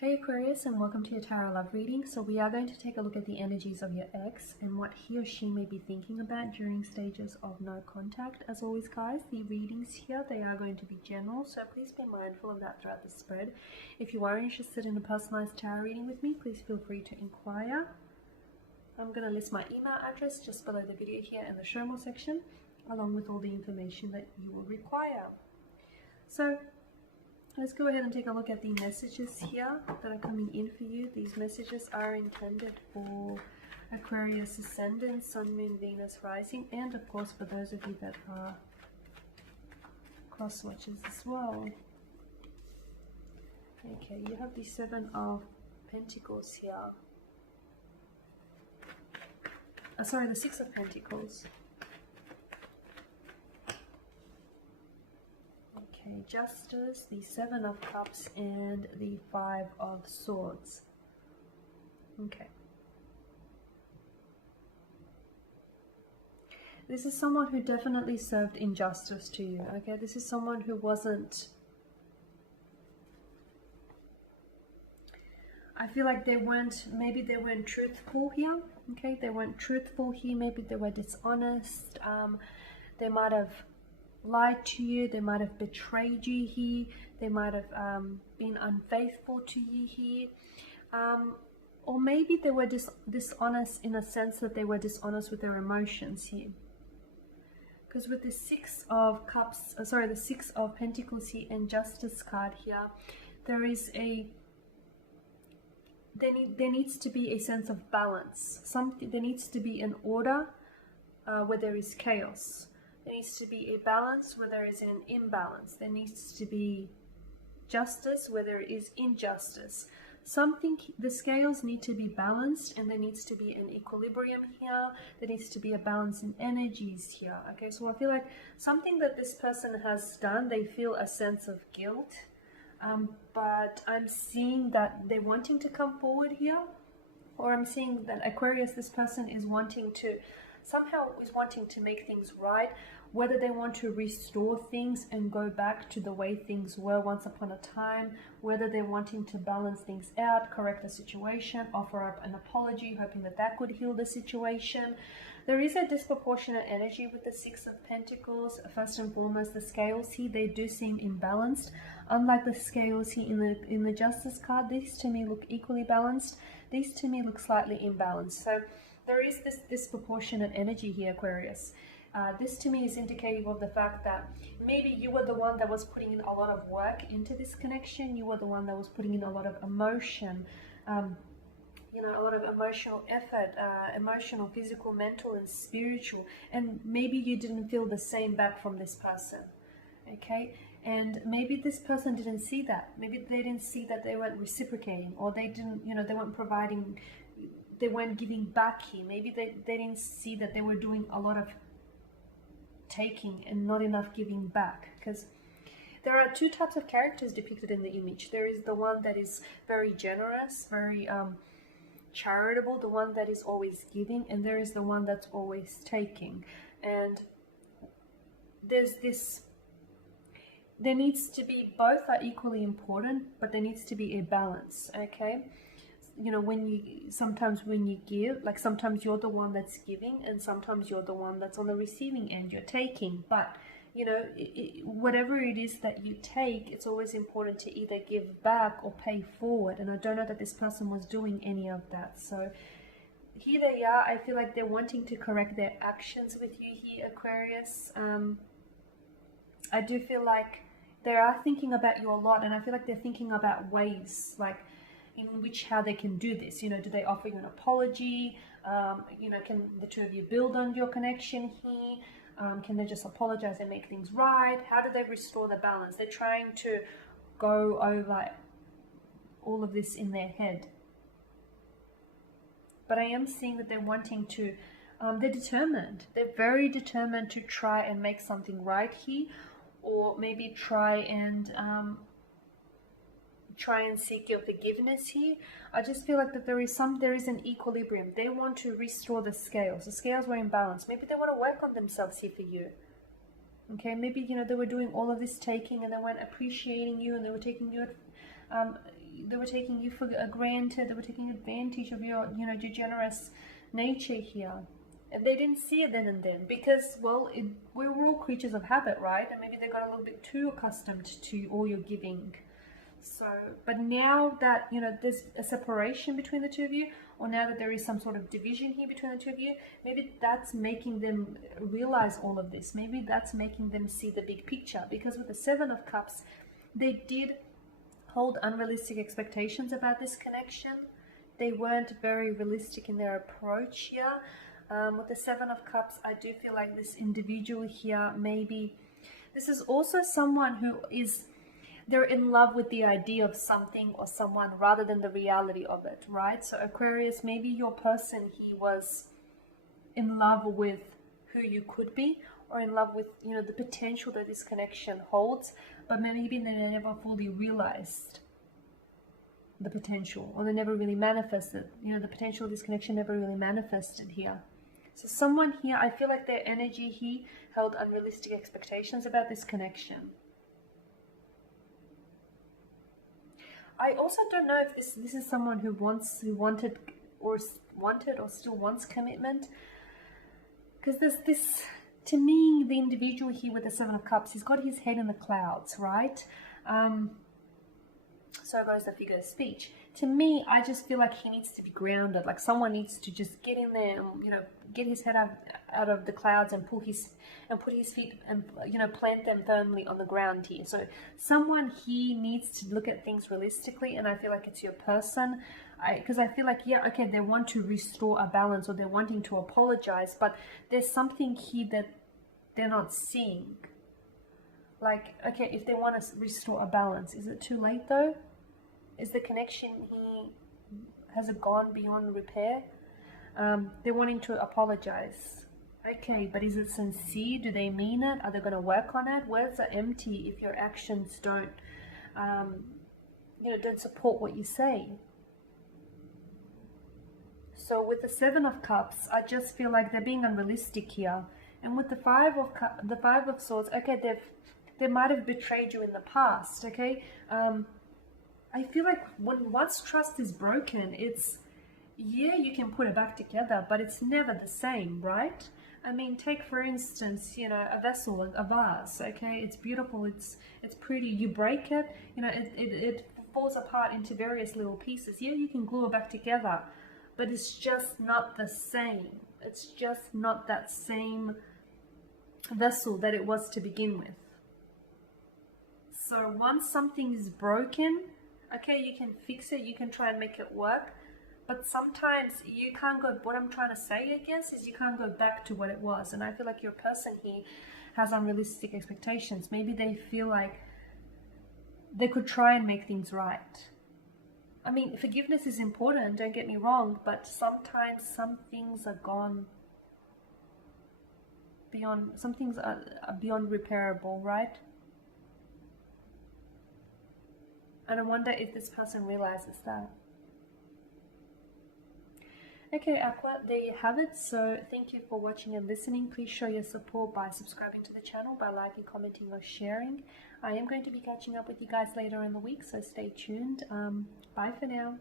Hey Aquarius, and welcome to your Tarot Love reading. So we are going to take a look at the energies of your ex and what he or she may be thinking about during stages of no contact. As always guys, the readings here, they are going to be general, so please be mindful of that throughout the spread. If you are interested in a personalized tarot reading with me, please feel free to inquire. I'm going to list my email address just below the video here in the show more section, along with all the information that you will require. So let's go ahead and take a look at the messages here that are coming in for you. These messages are intended for Aquarius Ascendant, Sun, Moon, Venus, Rising, and of course for those of you that are cross watchers as well. Okay, you have the Seven of Pentacles here. Sorry, the Six of Pentacles. Okay, Justice, the Seven of Cups, and the Five of Swords. Okay. This is someone who definitely served injustice to you, okay? This is someone who wasn't... I feel like maybe they weren't truthful here, okay? They weren't truthful here, maybe they were dishonest. They might have lied to you, they might have betrayed you here, they might have been unfaithful to you here, or maybe they were dishonest in a sense that they were dishonest with their emotions here. Because with the Six of Cups, the Six of Pentacles here and Justice card here, there is there needs to be a sense of balance. There needs to be an order where there is chaos. There needs to be a balance where there is an imbalance. There needs to be justice where there is injustice. The scales need to be balanced, and there needs to be an equilibrium here. There needs to be a balance in energies here. Okay, so I feel like something that this person has done, they feel a sense of guilt. But I'm seeing that they're wanting to come forward here, or I'm seeing that Aquarius, this person is wanting to make things right, whether they want to restore things and go back to the way things were once upon a time, whether they're wanting to balance things out, correct the situation, offer up an apology, hoping that that could heal the situation. There is a disproportionate energy with the Six of Pentacles. First and foremost, the scales here, they do seem imbalanced. Unlike the scales here in the Justice card, these to me look equally balanced. These to me look slightly imbalanced. So there is this disproportionate energy here, Aquarius. This to me is indicative of the fact that maybe you were the one that was putting in a lot of work into this connection. You were the one that was putting in a lot of emotion, a lot of emotional effort, emotional, physical, mental, and spiritual. And maybe you didn't feel the same back from this person, okay? And maybe this person didn't see that. Maybe they didn't see that they weren't reciprocating, or they didn't, they weren't providing, they weren't giving back here. Maybe they didn't see that they were doing a lot of taking and not enough giving back. Because there are two types of characters depicted in the image. There is the one that is very generous, very charitable, the one that is always giving, and there is the one that's always taking. And there needs to be, both are equally important, but there needs to be a balance, okay? Sometimes when you give, like sometimes you're the one that's giving and sometimes you're the one that's on the receiving end, you're taking. But, whatever it is that you take, it's always important to either give back or pay forward. And I don't know that this person was doing any of that. So here they are. I feel like they're wanting to correct their actions with you here, Aquarius. I do feel like they are thinking about you a lot, and I feel like they're thinking about ways, like, how they can do this. Do they offer you an apology? Can the two of you build on your connection here? Can they just apologize and make things right? How do they restore the balance? They're trying to go over all of this in their head. But I am seeing that they're wanting to, they're determined. They're very determined to try and make something right here, or maybe try and seek your forgiveness here. I just feel like that there is an equilibrium. They want to restore the scales. The scales were imbalanced. Maybe they want to work on themselves here for you. Okay, maybe they were doing all of this taking and they weren't appreciating you, and they were taking you taking you for granted. They were taking advantage of your, you know, your generous nature here. And they didn't see it then and then because, well, we're all creatures of habit, right? And maybe they got a little bit too accustomed to all your giving. So, but now that, you know, there's a separation between the two of you, or now that there is some sort of division here between the two of you, maybe that's making them realize all of this. Maybe that's making them see the big picture. Because with the Seven of Cups, they did hold unrealistic expectations about this connection. They weren't very realistic in their approach here. With the Seven of Cups, I do feel like this individual here, maybe this is also someone who is, they're in love with the idea of something or someone rather than the reality of it, right? So Aquarius, maybe your person, he was in love with who you could be, or in love with, you know, the potential that this connection holds, but maybe they never fully realized the potential, or they never really manifested, you know, the potential of this connection never really manifested here. So someone here, I feel like their energy here held unrealistic expectations about this connection. I also don't know if this is someone who wanted or still wants commitment, because there's this, to me, the individual here with the Seven of Cups, he's got his head in the clouds, right? So goes the figure of speech. To me, I just feel like he needs to be grounded. Like someone needs to just get in there and, you know, get his head out of the clouds and put his feet and, you know, plant them firmly on the ground here. So someone here needs to look at things realistically, and I feel like it's your person. Because I feel like, yeah, okay, they want to restore a balance, or they're wanting to apologize, but there's something here that they're not seeing. Like, okay, if they want to restore a balance, is it too late though? Is the connection here, has it gone beyond repair? They're wanting to apologize. Okay, but is it sincere? Do they mean it? Are they going to work on it? Words are empty if your actions don't, you know, don't support what you say. So with the Seven of Cups, I just feel like they're being unrealistic here. And with the Five of Swords, okay, they might have betrayed you in the past, okay? I feel like once trust is broken, it's, yeah, you can put it back together, but it's never the same, right? I mean, take for instance, you know, a vessel, a vase, okay? It's beautiful, it's pretty. You break it, you know, it falls apart into various little pieces. Yeah, you can glue it back together, but it's just not the same. It's just not that same vessel that it was to begin with. So once something is broken, okay, you can fix it, you can try and make it work, but sometimes you can't go, what I'm trying to say, I guess, is you can't go back to what it was. And I feel like your person here has unrealistic expectations. Maybe they feel like they could try and make things right. I mean, forgiveness is important, don't get me wrong, but sometimes some things are gone beyond, some things are beyond repairable, right? And I wonder if this person realizes that. Okay, Aqua, there you have it. So thank you for watching and listening. Please show your support by subscribing to the channel, by liking, commenting, or sharing. I am going to be catching up with you guys later in the week, so stay tuned. Bye for now.